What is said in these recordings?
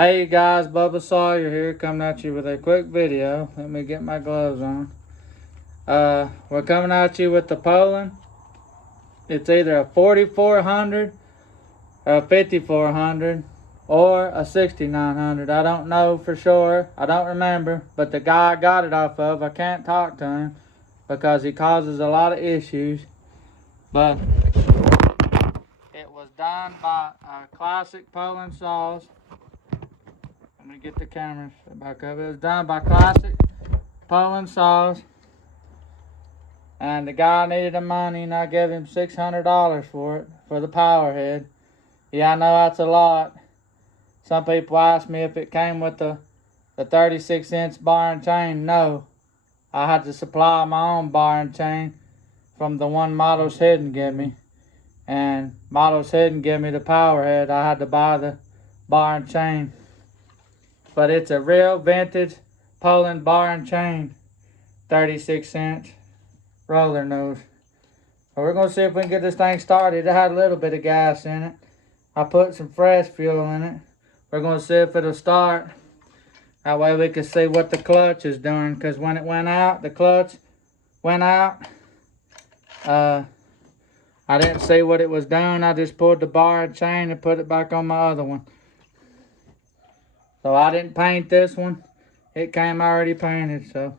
Hey guys, Bubba Sawyer here, coming at you with a quick video. Let me get my gloves on. We're coming at you with the Poland. It's either a 4400, a 5400, or a 6900. I don't know for sure. I don't remember, but the guy I got it off of, I can't talk to him because he causes a lot of issues. But it was done by classic Poland saws. Let me get the camera back up. It was done by classic Poland saws. And the guy needed the money, and I gave him $600 for it, for the power head. Yeah, I know that's a lot. Some people ask me if it came with the 36-inch bar and chain. No. I had to supply my own bar and chain from the one Models Hidden gave me. And Models Hidden gave me the power head. I had to buy the bar and chain. But it's a real vintage Poland bar and chain, 36-inch roller nose. So we're going to see if we can get this thing started. It had a little bit of gas in it. I put some fresh fuel in it. We're going to see if it'll start. That way we can see what the clutch is doing. Because when it went out, the clutch went out. I didn't see what it was doing. I just pulled the bar and chain and put it back on my other one. So I didn't paint this one. It came already painted, so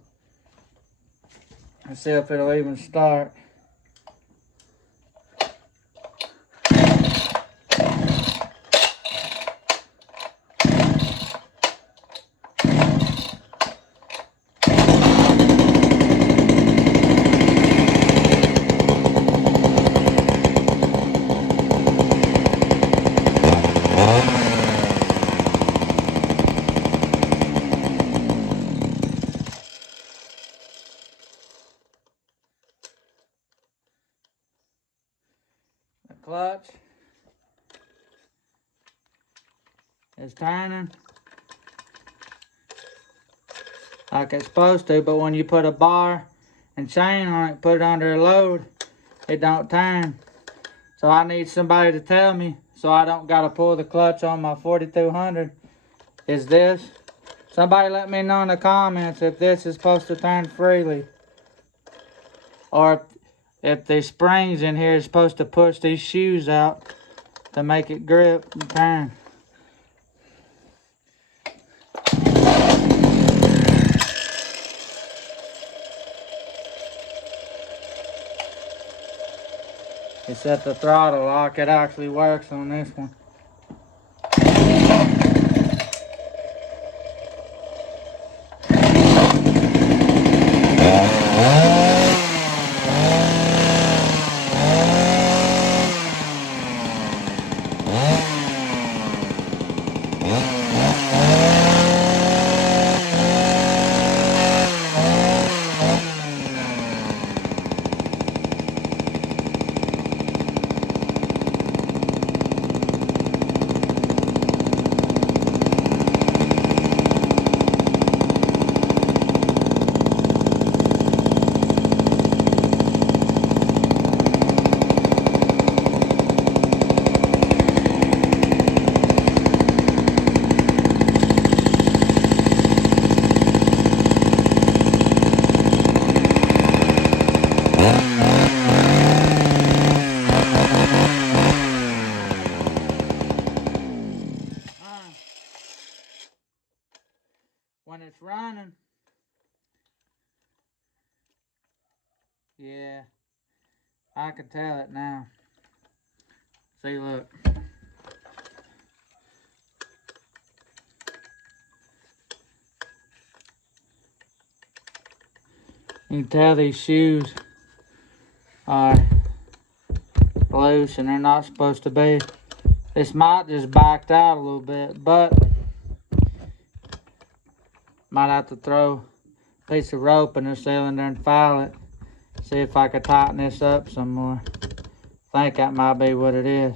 let's see if it'll even start. The clutch is turning like it's supposed to, but when you put a bar and chain on it, put it under a load, it don't turn. So I need somebody to tell me so I don't gotta pull the clutch on my 4200. Is this? Somebody let me know in the comments if this is supposed to turn freely, or if the springs in here is supposed to push these shoes out to make it grip and turn. You set the throttle lock, it actually works on this one. When it's running, yeah, I can tell it now. See, look. You can tell these shoes are loose and they're not supposed to be. This might just backed out a little bit, but might have to throw a piece of rope in the cylinder and file it. See if I can tighten this up some more. I think that might be what it is,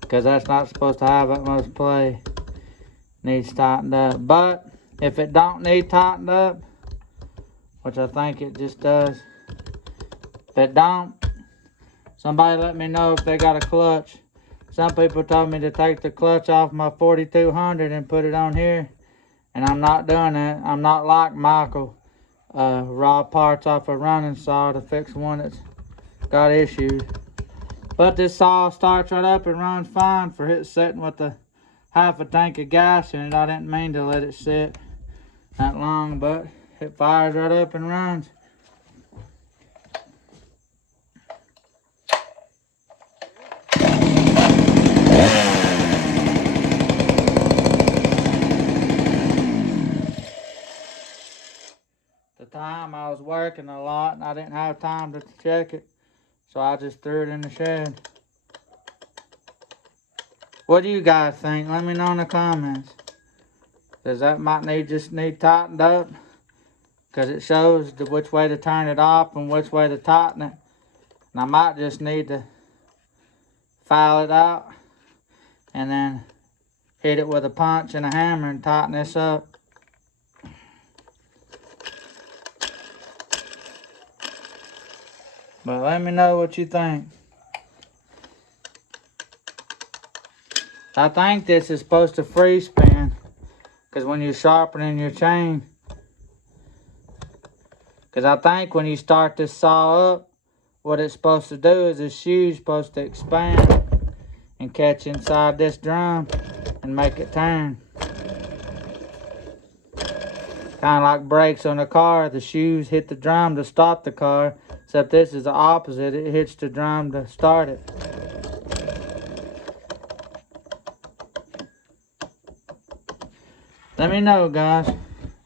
because that's not supposed to have that much play. Needs tightened up. But if it don't need tightened up, which I think it just does, if it don't, somebody let me know if they got a clutch Some people told me to take the clutch off my 4200 and put it on here. And I'm not doing that. I'm not like Michael. Raw parts off a running saw to fix one that's got issues. But this saw starts right up and runs fine for it sitting with a half a tank of gas in it. I didn't mean to let it sit that long, but it fires right up and runs. The time I was working a lot and I didn't have time to check it, so I just threw it in the shed. What do you guys think? Let me know in the comments. Does that might just need tightened up? Because it shows which way to turn it off and which way to tighten it. And I might just need to file it out and then hit it with a punch and a hammer and tighten this up. But let me know what you think. I think this is supposed to free spin, because when you're sharpening your chain, because I think when you start this saw up, what it's supposed to do is the shoe's supposed to expand and catch inside this drum and make it turn. Kind of like brakes on a car. The shoes hit the drum to stop the car, except this is the opposite. It hits the drum to start it. Let me know, guys.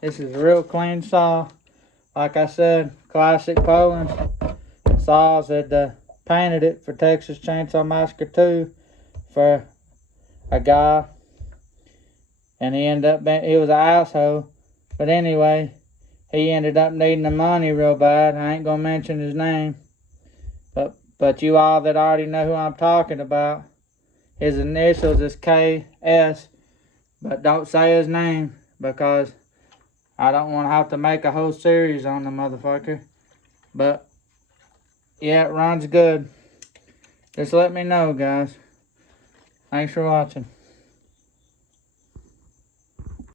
This is a real clean saw. Like I said, classic Poland saws that painted it for Texas Chainsaw Massacre 2 for a guy. And he ended up being, he was an asshole. But anyway, he ended up needing the money real bad. I ain't gonna mention his name. But you all that already know who I'm talking about, his initials is KS. But don't say his name, because I don't want to have to make a whole series on the motherfucker. But yeah, it runs good. Just let me know, guys. Thanks for watching.